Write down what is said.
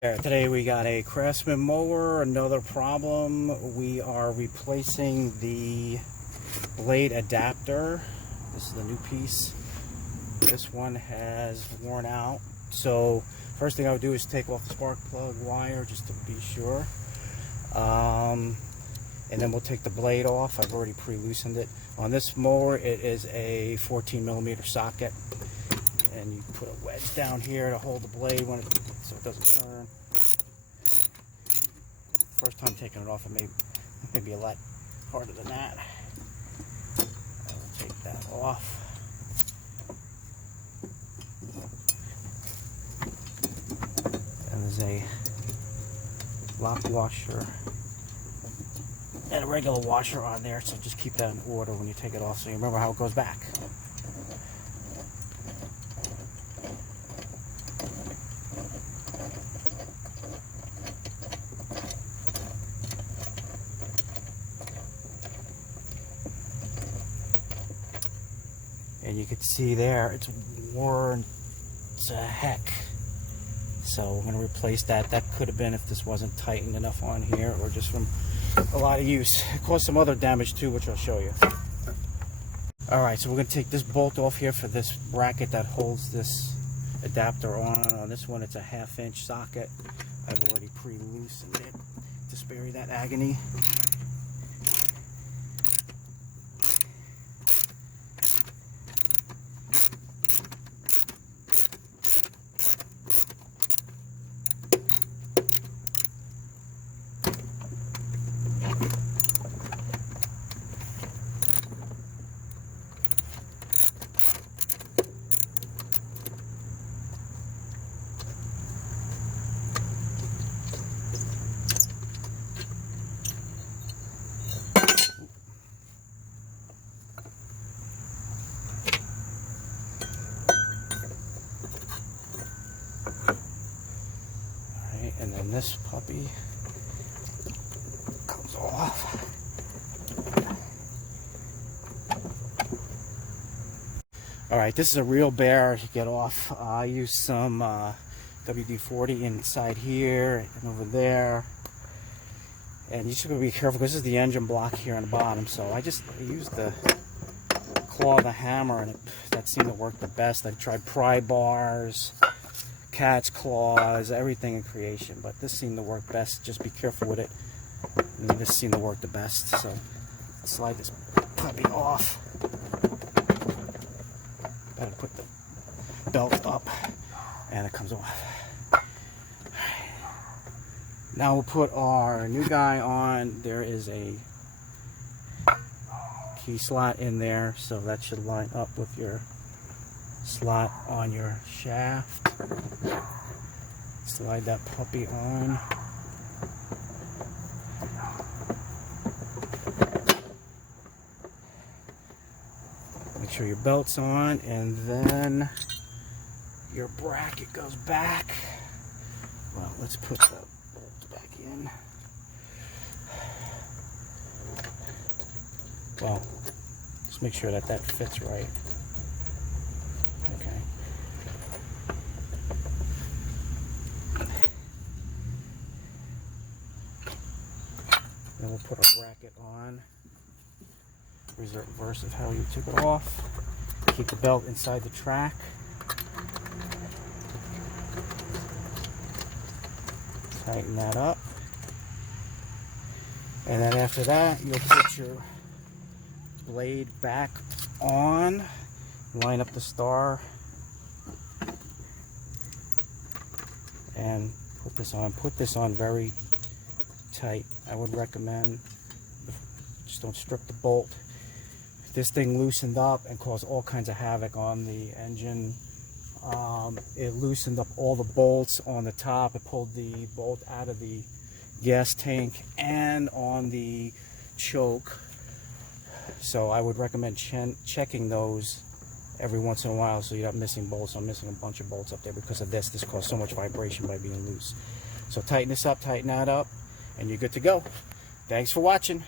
Today we got a Craftsman mower. Another problem, we are replacing the blade adapter. This is the new piece. This one has worn out, so first thing I would do is take off the spark plug wire just to be sure, and then we'll take the blade off. I've already pre-loosened it. On this mower it is a 14mm socket, and you put a wedge down here to hold the blade when so it doesn't turn. First time taking it off, it may be a lot harder than that. I will take that off. And there's a lock washer and a regular washer on there, so just keep that in order when you take it off so you remember how it goes back. And you can see there, it's worn to heck. So we're going to replace that. That could have been if this wasn't tightened enough on here, or just from a lot of use. It caused some other damage too, which I'll show you. Alright, so we're going to take this bolt off here for this bracket that holds this adapter on. On this one, it's a 1/2-inch socket. I've already pre-loosened it to spare you that agony. And then this puppy comes off. Alright, this is a real bear to get off. I used some WD-40 inside here and over there. And you should be careful because this is the engine block here on the bottom. So I used the claw of the hammer, and that seemed to work the best. I've tried pry bars, cat's claws, everything in creation, but this seemed to work best. Just be careful with it. And this seemed to work the best. So slide this puppy off. Better put the belt up, and it comes off. Now we'll put our new guy on. There is a key slot in there, so that should line up with your slot on your shaft. Slide that puppy on. Make sure your belt's on, and then your bracket goes back. Well, let's put the bolt back in. Well, just make sure that that fits right. Okay. Then we'll put our bracket on. Reverse of how you took it off. Keep the belt inside the track. Tighten that up. And then after that, you'll put your blade back on. Line up the star and put this on. Put this on very tight. I would recommend just don't strip the bolt. This thing loosened up and caused all kinds of havoc on the engine. It loosened up all the bolts on the top. It pulled the bolt out of the gas tank and on the choke. So I would recommend checking those every once in a while so you're not missing bolts. I'm missing a bunch of bolts up there because of this. This caused so much vibration by being loose. So tighten this up, tighten that up, and you're good to go. Thanks for watching.